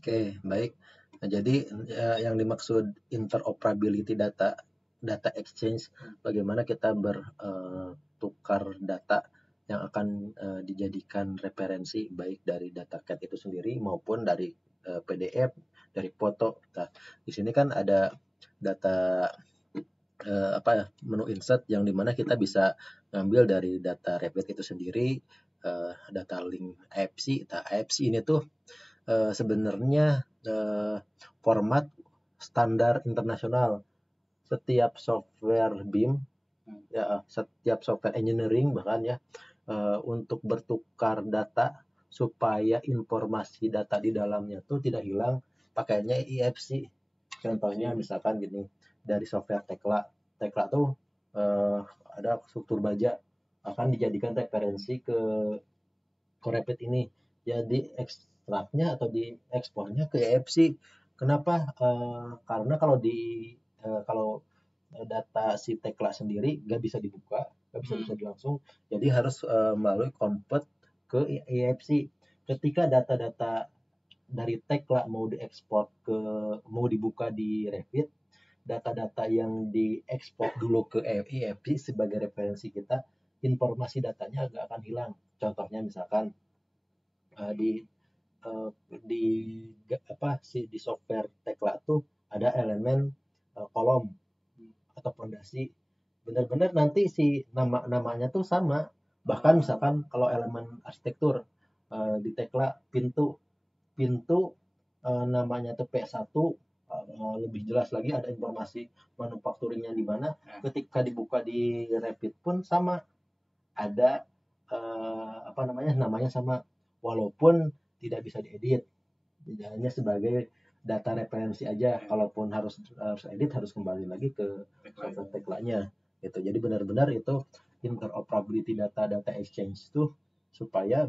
Oke, baik. Nah, jadi yang dimaksud interoperability data exchange, bagaimana kita bertukar data yang akan dijadikan referensi baik dari data CAT itu sendiri maupun dari PDF, dari foto. Nah, di sini kan ada data menu insert yang dimana kita bisa ngambil dari data Revit itu sendiri, data link AFC. Nah, AFC ini tuh sebenarnya format standar internasional. Setiap software BIM, ya, setiap software engineering bahkan ya, untuk bertukar data supaya informasi data di dalamnya tuh tidak hilang, pakainya IFC. Contohnya misalkan gini, dari software Tekla. Tekla tuh ada struktur baja akan dijadikan referensi ke Revit ini. Jadi ekstraknya atau diekspornya ke EFC. Kenapa? Karena kalau data si Tekla sendiri nggak bisa dibuka, nggak bisa langsung. Jadi harus melalui convert ke EFC. Ketika data-data dari Tekla mau dibuka di Revit, data-data yang diekspor dulu ke EFC sebagai referensi kita, informasi datanya nggak akan hilang. Contohnya misalkan di di software Tekla tuh ada elemen kolom atau fondasi. Benar-benar nanti si namanya tuh sama. Bahkan misalkan kalau elemen arsitektur di Tekla pintu namanya tuh P1, lebih jelas lagi ada informasi manufakturingnya di mana. Ketika dibuka di Revit pun sama, ada namanya sama, walaupun tidak bisa diedit, hanya sebagai data referensi aja. Kalaupun harus edit, harus kembali lagi ke software Tekla-nya gitu. Jadi benar-benar itu interoperability data exchange itu supaya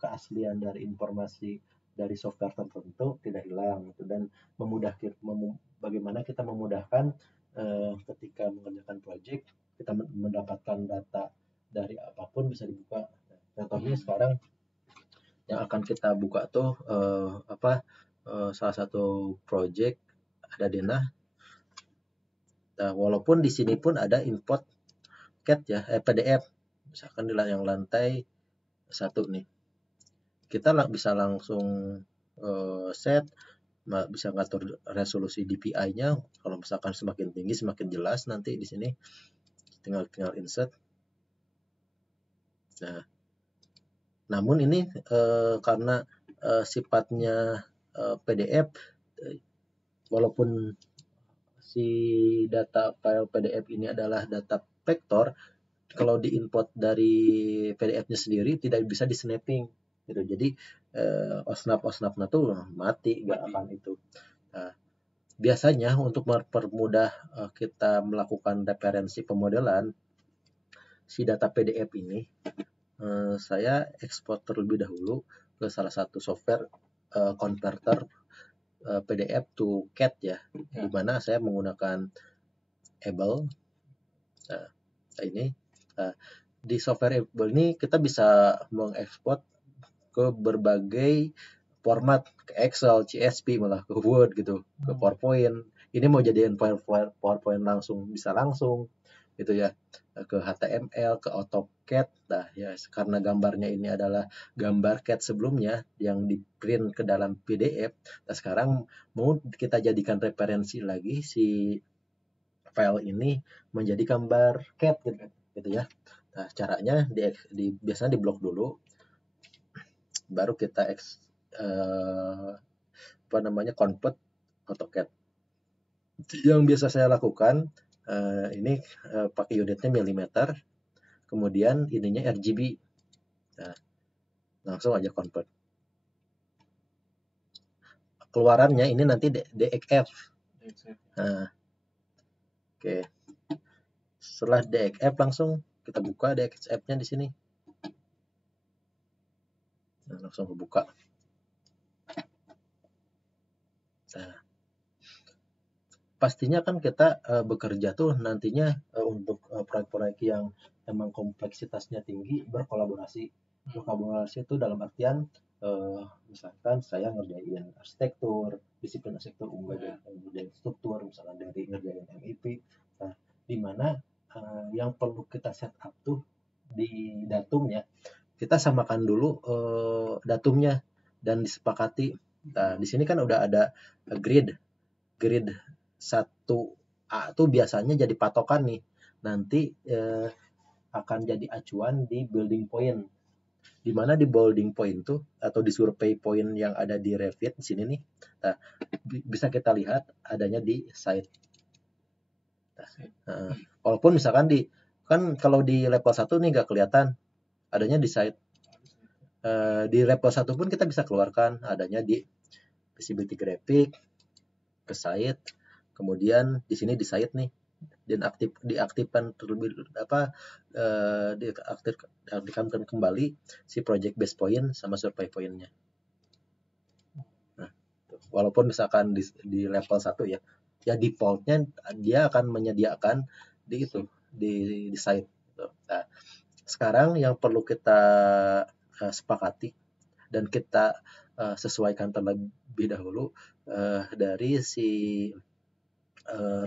keaslian dari informasi dari software tertentu tidak hilang gitu, dan bagaimana kita memudahkan ketika mengerjakan project kita mendapatkan data dari apapun bisa dibuka. Contohnya sekarang yang akan kita buka tuh salah satu project ada denah. Nah, walaupun di sini pun ada import CAD ya, PDF. Misalkan di yang lantai 1 nih. Kita bisa langsung set, bisa ngatur resolusi DPI-nya. Kalau misalkan semakin tinggi semakin jelas nanti di sini. Tinggal insert. Nah, namun ini karena sifatnya PDF, walaupun si data file PDF ini adalah data vektor, kalau diimport dari PDF-nya sendiri tidak bisa di snapping gitu. Jadi osnap-osnapnya tuh mati, nggak akan itu. Nah, biasanya untuk mempermudah kita melakukan referensi pemodelan si data PDF ini, saya ekspor terlebih dahulu ke salah satu software converter PDF to CAD ya, di mana saya menggunakan Able. Nah, ini di software Able ini kita bisa mengekspor ke berbagai format, ke Excel, CSV, malah ke Word gitu, ke PowerPoint. Ini mau jadiin PowerPoint langsung bisa langsung gitu ya, ke HTML, ke AutoCAD. Nah ya, karena gambarnya ini adalah gambar CAD sebelumnya yang di print ke dalam PDF. Nah sekarang mau kita jadikan referensi lagi si file ini menjadi gambar CAD gitu ya. Nah caranya biasanya diblok dulu, baru kita convert AutoCAD. Yang biasa saya lakukan ini pakai unitnya milimeter, kemudian ininya RGB. Nah, langsung aja convert. Keluarannya ini nanti DXF. Nah, oke. Setelah DXF langsung kita buka DXF-nya di sini. Nah, langsung kebuka. Nah, pastinya kan kita bekerja tuh nantinya untuk proyek-proyek yang emang kompleksitasnya tinggi, berkolaborasi. Berkolaborasi itu dalam artian misalkan saya ngerjain arsitektur, disiplin arsitektur unggah ngerjain struktur, misalkan dari ngerjain MEP. Nah, di mana yang perlu kita set up tuh di datumnya, kita samakan dulu datumnya dan disepakati. Nah, di sini kan udah ada grid 1A tuh biasanya jadi patokan nih. Nanti akan jadi acuan di building point. Di mana di building point tuh atau di survey point yang ada di Revit di sini nih. Nah, bisa kita lihat adanya di site. Nah, walaupun misalkan kan kalau di level 1 nih nggak kelihatan adanya di site. Di level 1 pun kita bisa keluarkan adanya di visibility graphic, ke site, kemudian di sini di site nih, dan diaktifkan terlebih diaktifkan kembali si project base point sama survey point-nya. Nah, walaupun misalkan di level 1 ya default-nya dia akan menyediakan di site. Nah, sekarang yang perlu kita sepakati dan kita sesuaikan terlebih dahulu dari si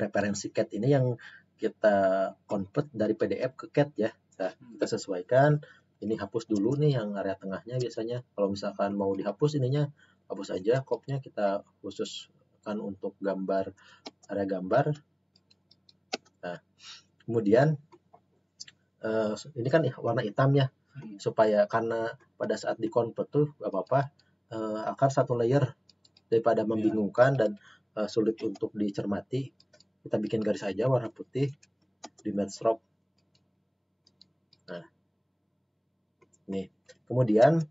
referensi CAD ini yang kita convert dari PDF ke CAD ya. Nah, kita sesuaikan. Ini hapus dulu nih yang area tengahnya biasanya. Kalau misalkan mau dihapus ininya, hapus aja. Kopnya kita khususkan untuk gambar, area gambar. Nah, kemudian ini kan warna hitam ya. Supaya karena pada saat di-convert tuh gak apa-apa akan satu layer daripada membingungkan dan sulit untuk dicermati. Kita bikin garis aja warna putih di matte stroke. Nah, nih. Kemudian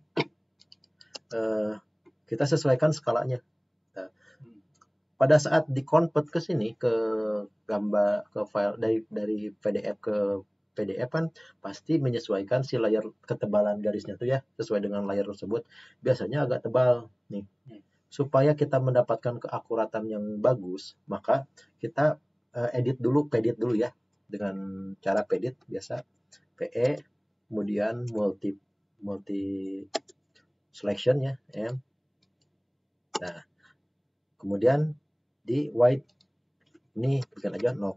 kita sesuaikan skalanya. Nah, pada saat di-convert ke sini ke gambar, ke file dari PDF ke PDF kan pasti menyesuaikan si layer ketebalan garisnya tuh ya sesuai dengan layer tersebut. Biasanya agak tebal nih. Supaya kita mendapatkan keakuratan yang bagus, maka kita pedit dulu ya dengan cara pedit biasa PE, kemudian multi selection ya M. Nah, kemudian di white ini bikin aja 0,00001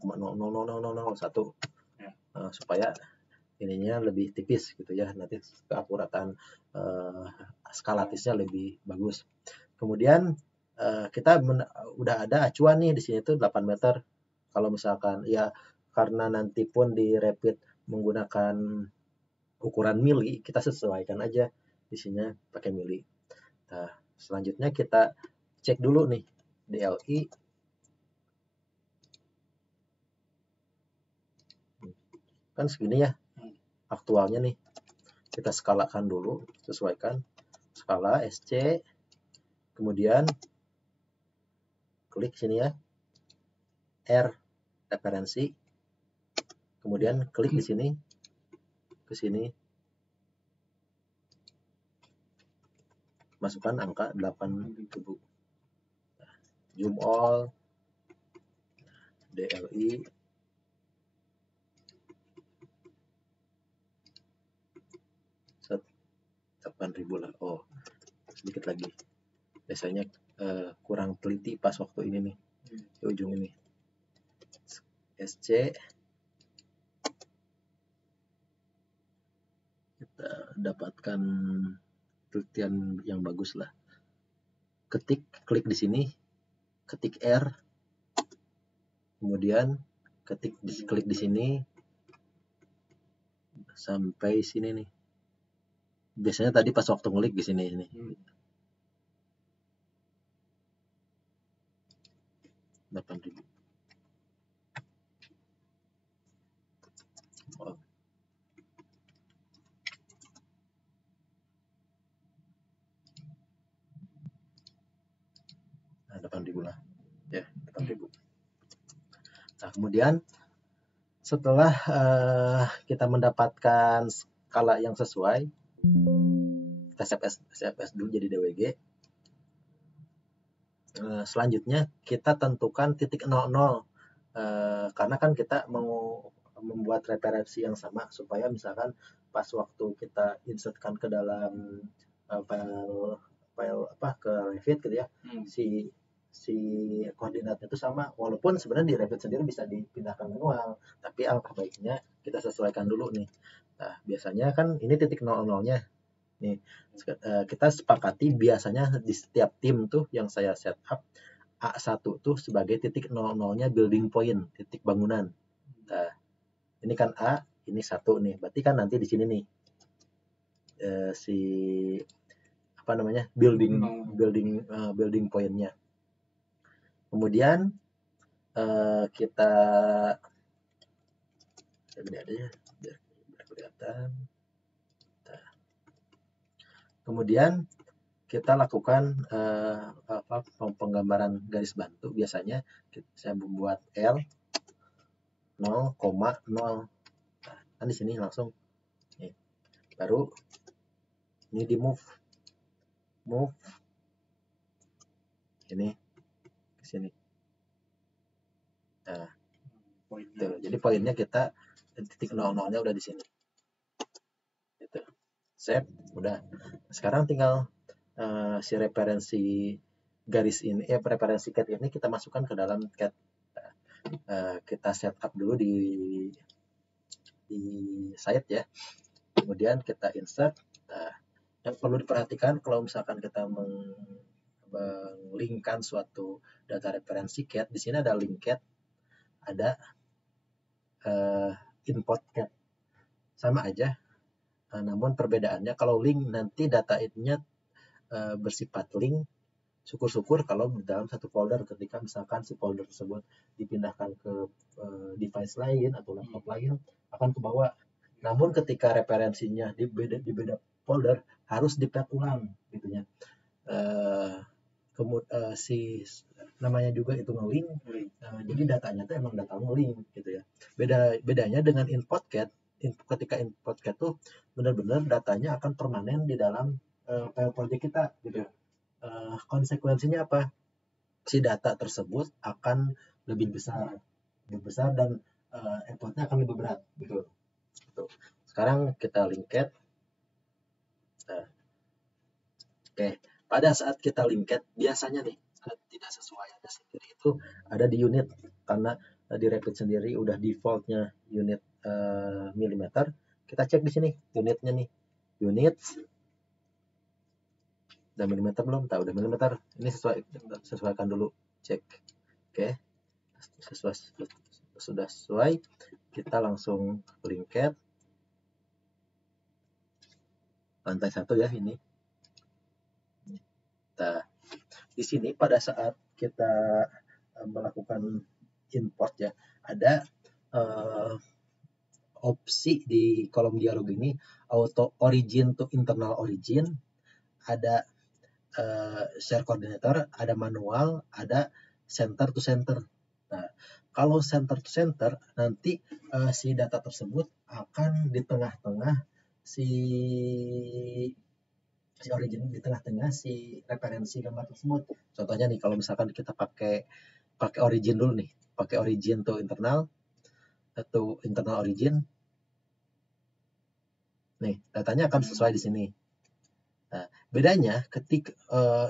supaya ininya lebih tipis gitu ya, nanti keakuratan skalatisnya lebih bagus. Kemudian kita udah ada acuan nih di sini tuh 8 meter. Kalau misalkan ya karena nanti pun di Revit menggunakan ukuran mili, kita sesuaikan aja di sini pakai mili. Nah, selanjutnya kita cek dulu nih DLI. Kan segini ya aktualnya nih. Kita skalakan dulu, sesuaikan skala SC. Kemudian klik sini ya, R referensi, kemudian klik di sini, ke sini, masukkan angka 8.000. Zoom all, DLI, set 8.000 lah. Oh, sedikit lagi. Biasanya kurang teliti pas waktu ini nih, di ujung ini. SC, kita dapatkan telitian yang bagus lah. Klik di sini, ketik R, kemudian klik di sini sampai sini nih. Biasanya tadi pas waktu klik di sini ini. 8.000. Oh. Nah, 8.000 lah. Ya, 8.000. Nah, kemudian setelah kita mendapatkan skala yang sesuai, kita save as dulu jadi DWG. Selanjutnya kita tentukan titik 00 karena kan kita mau membuat referensi yang sama supaya misalkan pas waktu kita insertkan ke dalam ke Revit gitu ya, si koordinatnya itu sama, walaupun sebenarnya di Revit sendiri bisa dipindahkan manual, tapi alangkah baiknya kita sesuaikan dulu nih. Nah, biasanya kan ini titik 00-nya nih, kita sepakati biasanya di setiap tim tuh yang saya setup, A1 tuh sebagai titik 00-nya building point, titik bangunan. Nah, ini kan A, ini 1 nih, berarti kan nanti di sini nih si building point-nya. Kemudian kita gini aja ya, biar kelihatan. Kemudian kita lakukan penggambaran garis bantu. Biasanya saya membuat L 0,0. Nah, kan di sini langsung nih. Baru ini di move ini ke sini. Nah, tuh. Jadi poinnya kita titik 00-nya udah di sini. Gitu. Save, udah. Sekarang tinggal si referensi garis ini, referensi CAD ini kita masukkan ke dalam CAD. Kita setup dulu di site ya. Kemudian kita insert. Nah, yang perlu diperhatikan kalau misalkan kita menglinkkan suatu data referensi CAD, di sini ada link CAD, ada import CAD. Sama aja. Namun perbedaannya kalau link nanti data-nya bersifat link, syukur-syukur kalau di dalam satu folder, ketika misalkan si folder tersebut dipindahkan ke device lain atau laptop lain akan ke bawah. Namun ketika referensinya di beda folder harus di-path ulang gitu ya. Si namanya juga itu nge-link. Jadi datanya itu emang data nge-link gitu ya. Bedanya dengan import CAD, ketika import CAD tuh benar-benar datanya akan permanen di dalam file project kita gitu. Konsekuensinya apa? Si data tersebut akan lebih besar dan effortnya akan lebih berat gitu. Sekarang kita link CAD. Oke, pada saat kita link CAD biasanya nih tidak sesuai sendiri itu ada di unit, karena di Revit sendiri udah defaultnya unit milimeter. Kita cek di sini unitnya nih, unit udah milimeter belum? Tahu udah milimeter. Ini sesuaikan dulu, cek. Oke, sudah sesuai, kita langsung link CAD lantai 1 ya ini. Nah, di sini pada saat kita melakukan import ya, ada opsi di kolom dialog ini, auto origin to internal origin, ada share coordinator, ada manual, ada center to center. Nah, kalau center to center nanti si data tersebut akan di tengah-tengah si origin, di tengah-tengah si referensi gambar tersebut. Contohnya nih, kalau misalkan kita pakai origin dulu nih, pakai origin to internal atau internal origin, nih datanya akan sesuai di sini. Nah, bedanya ketika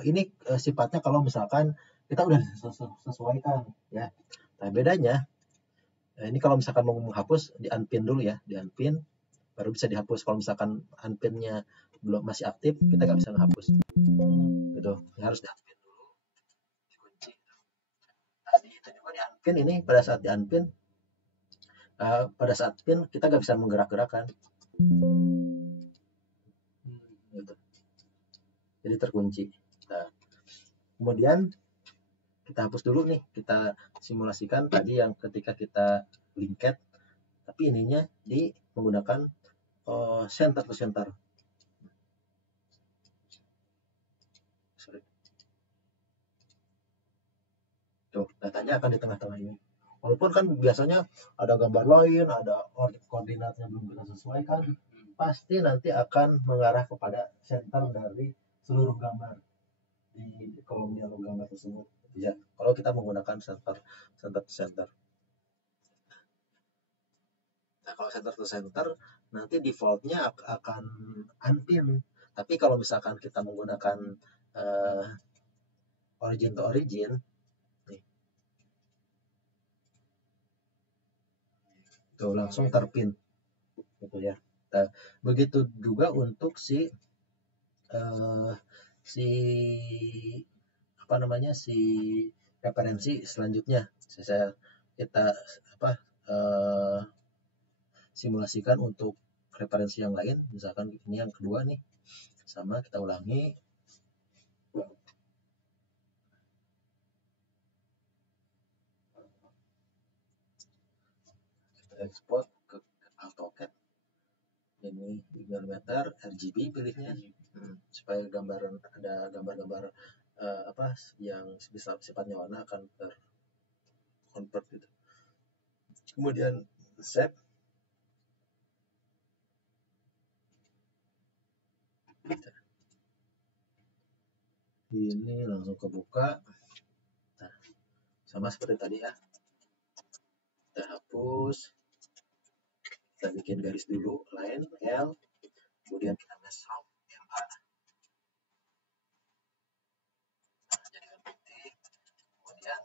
ini sifatnya kalau misalkan kita udah sesuaikan ya. Nah, bedanya ini kalau misalkan mau menghapus, di unpin dulu ya, di unpin baru bisa dihapus. Kalau misalkan unpinnya belum masih aktif, kita nggak bisa menghapus. Gitu, harus di unpin dulu, dikunci. Nah, itu juga di unpin ini, pada saat di unpin, pada saat pin kita nggak bisa menggerak-gerakkan. Gitu. Jadi terkunci. Nah, kemudian kita hapus dulu nih, kita simulasikan tadi yang ketika kita link CAD, tapi ininya di menggunakan center to center. Sorry. Tuh, datanya akan di tengah-tengah ini. Walaupun kan biasanya ada gambar lain, ada koordinatnya belum kita sesuaikan, pasti nanti akan mengarah kepada center dari seluruh gambar di kolom dialog gambar tersebut. Ya, kalau kita menggunakan center to center. Nah, kalau center to center nanti defaultnya akan unpin, Tapi kalau misalkan kita menggunakan origin to origin, nih, itu langsung terpin, gitu ya. Nah, begitu juga untuk si referensi selanjutnya. Kita simulasikan untuk referensi yang lain, misalkan ini yang kedua nih, sama kita ulangi. Kita ekspor ke AutoCAD. Ini meter RGB pilihnya, supaya ada gambar-gambar yang sifatnya warna akan terconvert gitu. Kemudian save. Ini langsung kebuka. Nah, sama seperti tadi ya. Kita hapus. Kita bikin garis dulu, line L. Kemudian kita masuk MA. Kemudian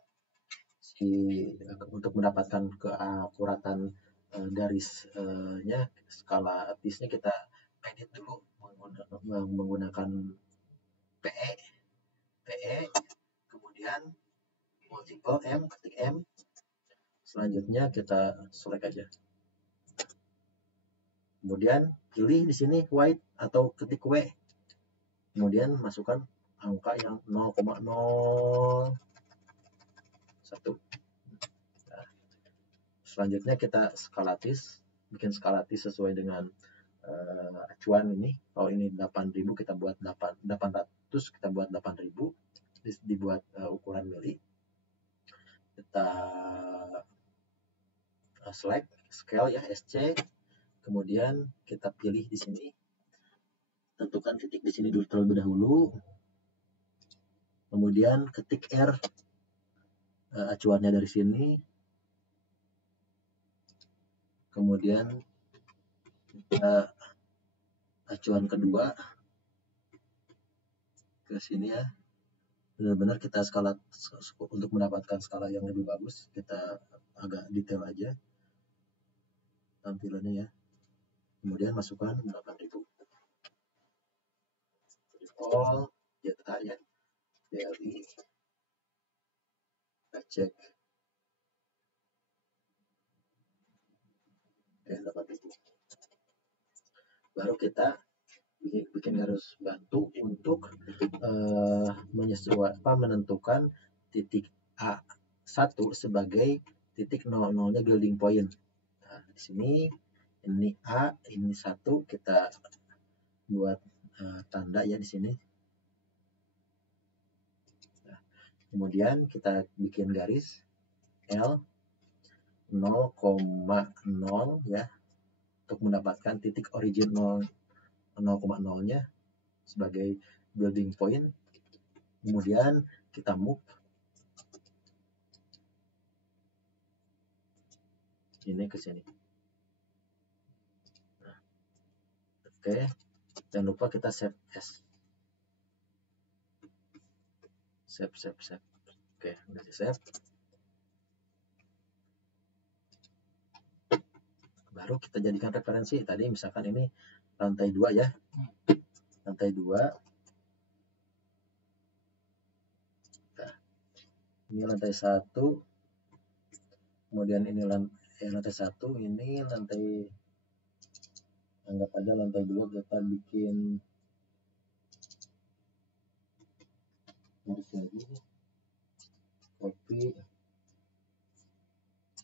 untuk mendapatkan keakuratan garisnya, skala atisnya kita edit dulu menggunakan PE, kemudian multiple M, ketik M, selanjutnya kita select aja. Kemudian pilih di sini white atau ketik W, kemudian masukkan angka yang 0,01. Nah, selanjutnya kita skalatis, bikin skalatis sesuai dengan acuan ini. Kalau ini 8.000 kita buat 800, kita buat 8.000, dibuat ukuran mili. Kita select scale ya, SC, kemudian kita pilih di sini, tentukan titik di sini dulu terlebih dahulu, kemudian ketik R, acuannya dari sini, kemudian kita acuan kedua ke sini ya. Benar-benar kita skala untuk mendapatkan skala yang lebih bagus, kita agak detail aja tampilannya ya. Kemudian masukkan 8.000. All data ya, DLI. Kita cek. Oke, 8.000. Baru kita bikin garis bantu untuk menentukan titik A1 sebagai titik 00-nya building point. Nah, di sini ini A, ini 1, kita buat tanda ya di sini. Nah, kemudian kita bikin garis L 0,0 ya, untuk mendapatkan titik origin 0,0-nya sebagai building point. Kemudian kita move ini ke sini. Nah, oke, jangan lupa kita save as. Save. Oke, udah di save. Baru kita jadikan referensi. Tadi misalkan ini lantai 2 ya. Lantai 2. Nah, ini lantai 1. Kemudian ini lantai 1, ini lantai, anggap aja lantai 2, kita bikin garis lagi, copy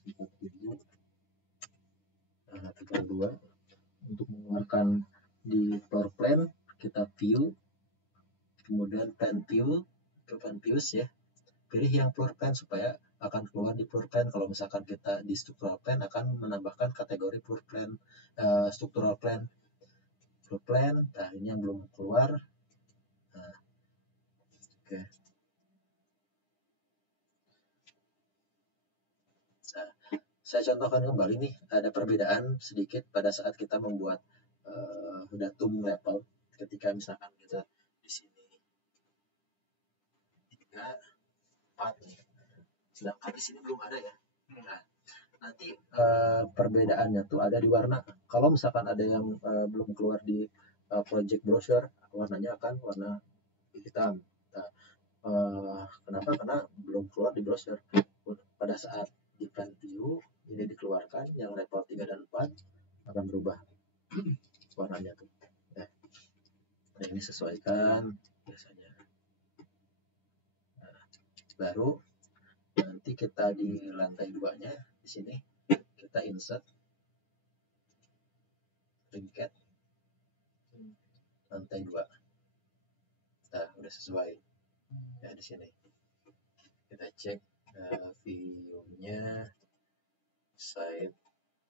4000. Nah, tinggal 2. Untuk mengeluarkan di floor plan, kita view, kemudian plan views ya. Pilih yang floor plan supaya akan keluar di floor plan. Kalau misalkan kita di structural plan akan menambahkan kategori floor plan, structural plan. Floor plan, nah ini yang belum keluar. Nah, oke. Nah, saya contohkan kembali nih, ada perbedaan sedikit pada saat kita membuat datum level. ketika misalkan kita di sini 3, 4 nih, sedangkan di sini belum ada ya. Nah, nanti perbedaannya tuh ada di warna. Kalau misalkan ada yang belum keluar di project brochure, warnanya akan warna hitam. Nah, kenapa? Karena belum keluar di brochure. Pada saat di plan view ini dikeluarkan, yang level 3 dan 4 akan berubah warnanya tuh. Nah, ini sesuaikan biasanya. Nah, baru nanti kita di lantai 2-nya di sini kita insert ringcat lantai 2. Nah, udah sesuai. Ya, di sini kita cek view-nya, site,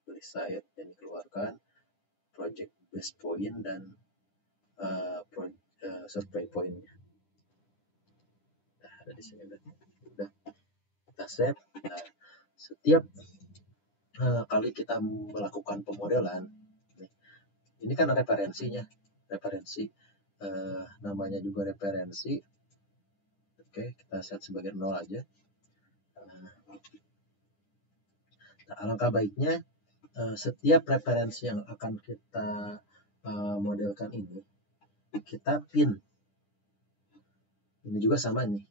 beli site yang dikeluarkan, project base point dan survey point-nya. Nah, ada di sini udah kita save. Nah, setiap kali kita melakukan pemodelan, ini kan referensinya, namanya juga referensi. Oke, kita set sebagai 0 aja. Nah, alangkah baiknya setiap referensi yang akan kita modelkan ini kita pin. Ini juga sama nih,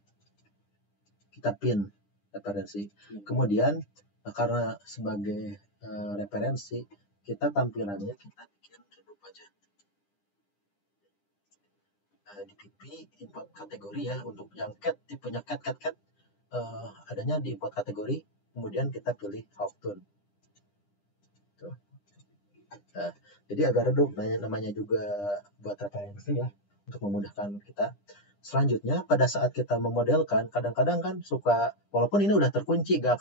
kita pin referensi. Kemudian karena sebagai referensi, kita tampilannya kita bikin redup aja. Di PP import kategori ya, untuk yang cat, tipenya cat adanya di import kategori, kemudian kita pilih half tone. Nah, jadi agak redup, namanya juga buat referensi ya, untuk memudahkan kita. Selanjutnya pada saat kita memodelkan, kadang-kadang kan suka, walaupun ini udah terkunci, gak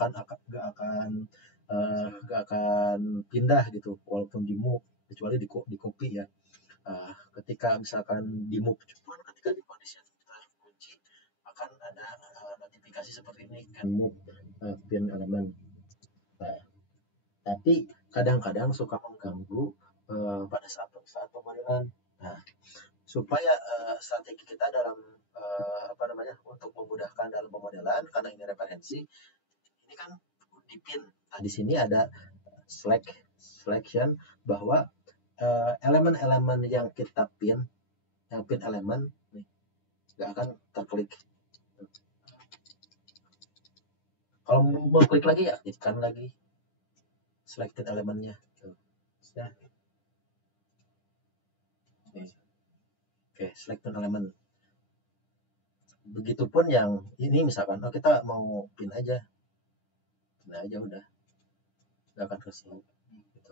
akan pindah gitu, walaupun di move, kecuali di copy ya. Ketika misalkan di move, cuman ketika di kondisi terkunci akan ada notifikasi seperti ini, can move pin element. Nah, tapi kadang-kadang suka mengganggu pada saat pemodelan. Nah, supaya strategi kita dalam untuk memudahkan dalam pemodelan, karena ini referensi, ini kan di pin. Nah, di sini ada selection bahwa elemen-elemen yang kita pin, yang pin elemen nih, nggak akan terklik. Kalau mau klik lagi, aktifkan lagi selected elemennya. Nah, oke, selected element. Begitupun yang ini, misalkan kita mau pin aja udah, nggak akan kesel gitu.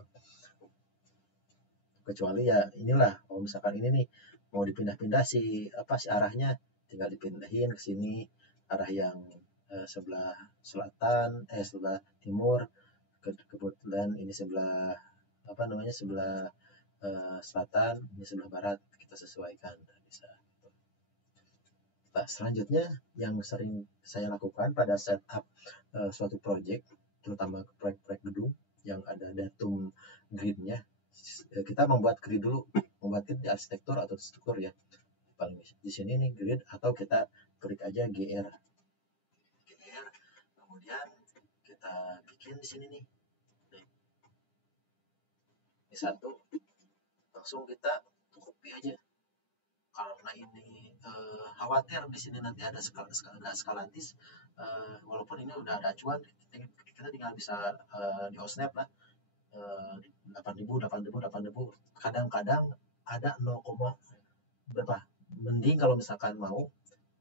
Kecuali ya inilah, kalau misalkan ini nih mau dipindah-pindah si arahnya, tinggal dipindahin ke sini, arah yang sebelah selatan, sebelah timur, kebetulan ini sebelah sebelah selatan, ini sebelah barat, kita sesuaikan, bisa. Nah, selanjutnya yang sering saya lakukan pada setup suatu project, terutama proyek-proyek gedung yang ada datum grid-nya, kita membuat grid dulu, membuat grid di arsitektur atau struktur ya. Paling di sini nih grid, atau kita klik aja GR, kemudian kita bikin di sini nih. Ini satu, langsung kita copy aja. Karena ini khawatir di sini nanti ada skalatis, walaupun ini udah ada acuan, kita tinggal bisa di OSNAP lah, 8.000. Kadang-kadang ada 0, berapa. Mending kalau misalkan mau,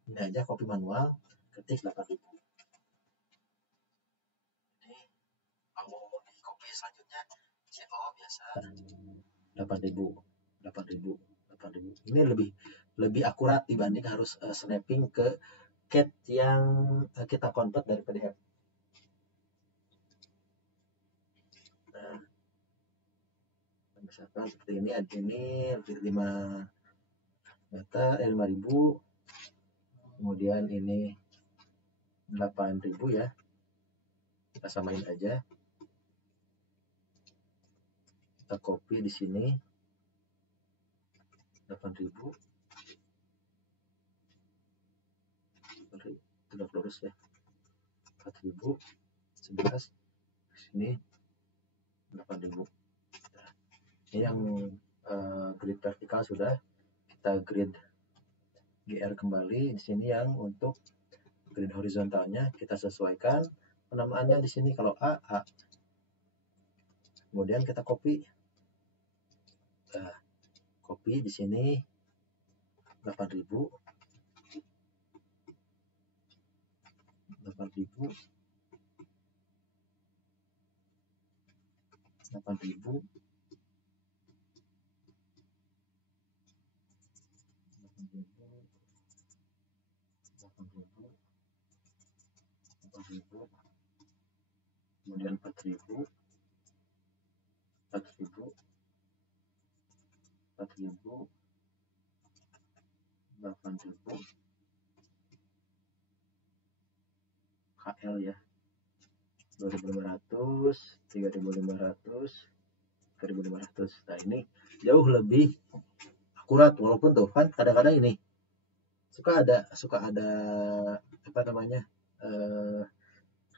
ini aja copy manual, ketik 8.000. Ini kalau di copy selanjutnya CO biasa 8.000. Ini lebih akurat dibanding harus snapping ke CAD yang kita convert dari PDF. Nah, misalkan seperti ini 5 meter, 5.000, kemudian ini 8.000 ya, kita samain aja, kita copy di sini 8.000 tegak lurus ya, 4.000 11 sini 8.000. Ini yang grid vertikal sudah kita grid GR kembali. Di sini yang untuk grid horizontalnya kita sesuaikan penamaannya di sini. Kalau A, kemudian kita copy. Copy di sini 8.000 8.000 kemudian 4.000 8.000 KL ya, 2.500 3.500 3.500. Nah, ini jauh lebih akurat, walaupun tuh kan kadang-kadang ini suka ada apa namanya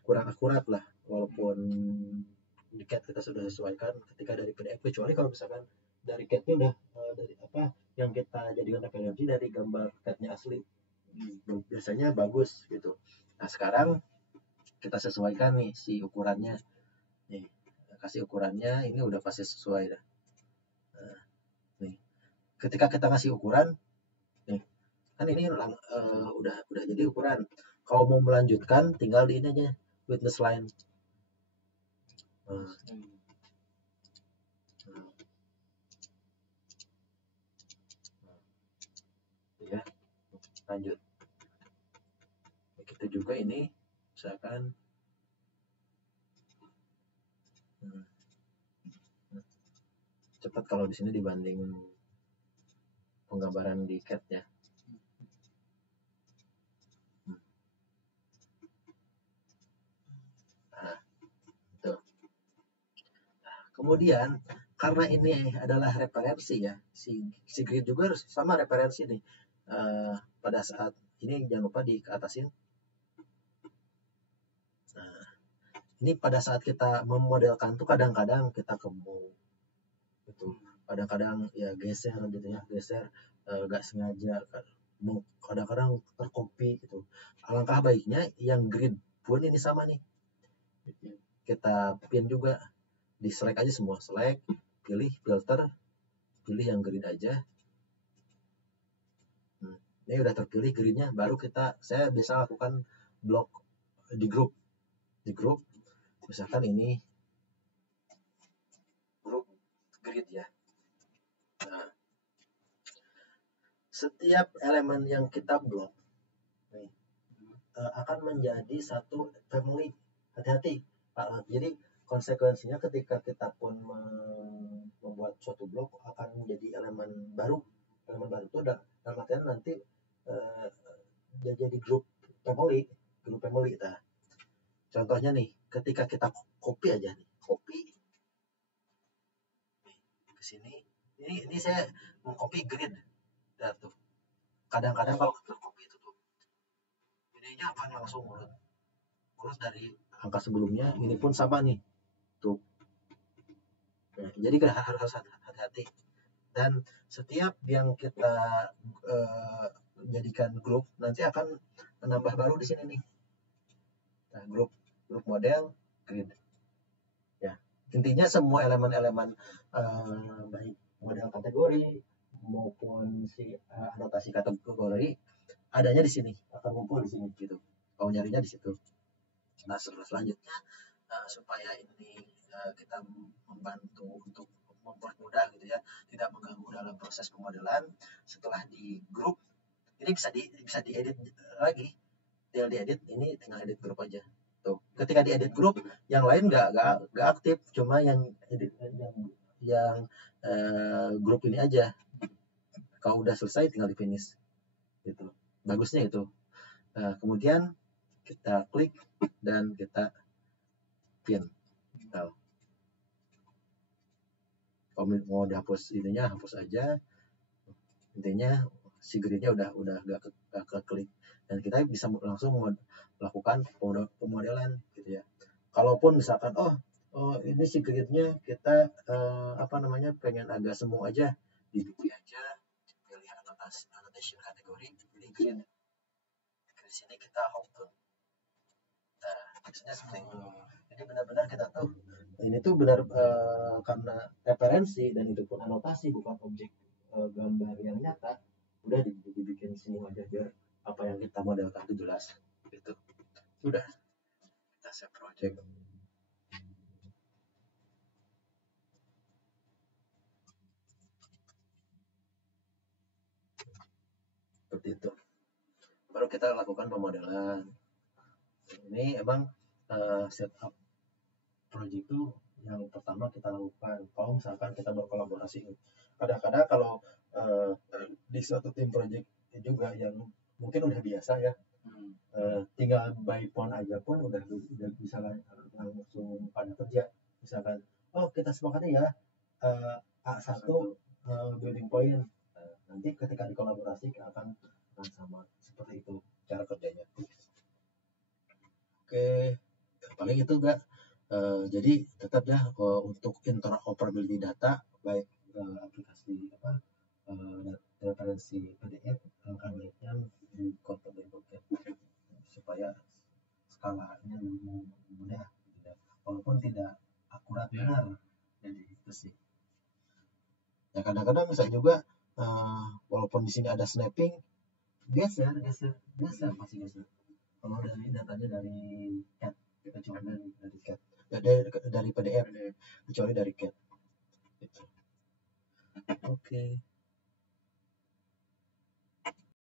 kurang akurat lah, walaupun di CAD kita sudah sesuaikan ketika dari PDF, kecuali kalau misalkan dari CAD-nya udah dari apa yang kita jadikan referensi dari gambar CAD-nya asli, biasanya bagus gitu. Nah, sekarang kita sesuaikan nih si ukurannya nih, kasih ukurannya ini udah pasti sesuai dah. Nah, nih ketika kita kasih ukuran nih kan ini udah jadi ukuran. Kalau mau melanjutkan tinggal di ini aja, witness line. Ya, lanjut. Begitu juga ini, misalkan cepat kalau di sini dibanding penggambaran di CAD ya. Nah, tuh. Kemudian karena ini adalah referensi ya, si grid juga harus sama referensi nih. Pada saat ini jangan lupa diatasin. Nah, ini pada saat kita memodelkan tuh kadang-kadang kita kemu gitu, kadang-kadang ya geser gitu ya, gak sengaja, kadang-kadang tercopy gitu. Alangkah baiknya yang grid pun ini sama nih, kita pin juga, di select aja semua, select, pilih filter, pilih yang grid aja. Ini udah terpilih gridnya, baru saya bisa lakukan blok di grup, misalkan ini grup grid ya. Nah, setiap elemen yang kita blok nih, akan menjadi satu family. Hati-hati, jadi konsekuensinya ketika kita pun membuat suatu blok akan menjadi elemen baru itu dalam artian nanti jadi grup family. Nah, contohnya nih, ketika kita copy aja nih, copy ke sini, ini saya mau copy grid, nah, tuh kadang-kadang kalau tercopy itu tuh ininya akan langsung urut dari angka sebelumnya, ini pun sama nih tuh. Nah, jadi harus hati-hati. Dan setiap yang kita jadikan grup nanti akan menambah baru di sini nih. Nah, grup model grid. Ya, intinya semua elemen-elemen baik model kategori maupun si anotasi kategori adanya di sini, akan ngumpul di sini gitu. Kalau nyarinya di situ. Nah, selanjutnya supaya ini kita membantu untuk mempermudah gitu ya, tidak mengganggu dalam proses pemodelan. Setelah di grup ini bisa diedit lagi, tinggal diedit, ini tinggal edit grup aja tuh. Ketika diedit grup yang lain nggak aktif, cuma yang edit yang grup ini aja. Kalau udah selesai tinggal di finish gitu, bagusnya itu. Kemudian kita klik dan kita pin. Kalau mau dihapus ininya, hapus aja. intinya si gridnya udah gak ke klik, dan kita bisa langsung melakukan pemodelan gitu ya. Kalaupun misalkan ini si gridnya kita pengen agak semu aja, di aja, pilih annotation kategori, pilih grid. Di sini kita open. Nah, biasanya seperti itu. Jadi benar-benar kita tuh ini tuh benar karena referensi, dan itu pun anotasi, bukan objek gambar yang nyata, udah dibikin semua aja biar apa yang kita modelkan itu jelas gitu. Udah kita save project. Seperti itu. Baru kita lakukan pemodelan. Ini emang setup project itu yang pertama kita lakukan kalau misalkan kita berkolaborasi. Kadang-kadang kalau di suatu tim project juga yang mungkin udah biasa ya, tinggal by phone aja pun udah bisa langsung pada kerja. Misalkan kita sepakati ya A1 building point, nanti ketika dikolaborasi akan sama seperti itu cara kerjanya. Oke, paling itu enggak. Jadi tetap ya untuk interoperability data, baik aplikasi referensi PDF, angka baiknya di Compatible supaya skalanya mudah, walaupun tidak akurat benar. Jadi itu sih. Ya kadang-kadang saya juga walaupun di sini ada snapping, geser pasti geser. Kalau dari datanya dari CAT, kecuali dari CAT, dari PDF, kecuali dari CAT. Gitu. Oke.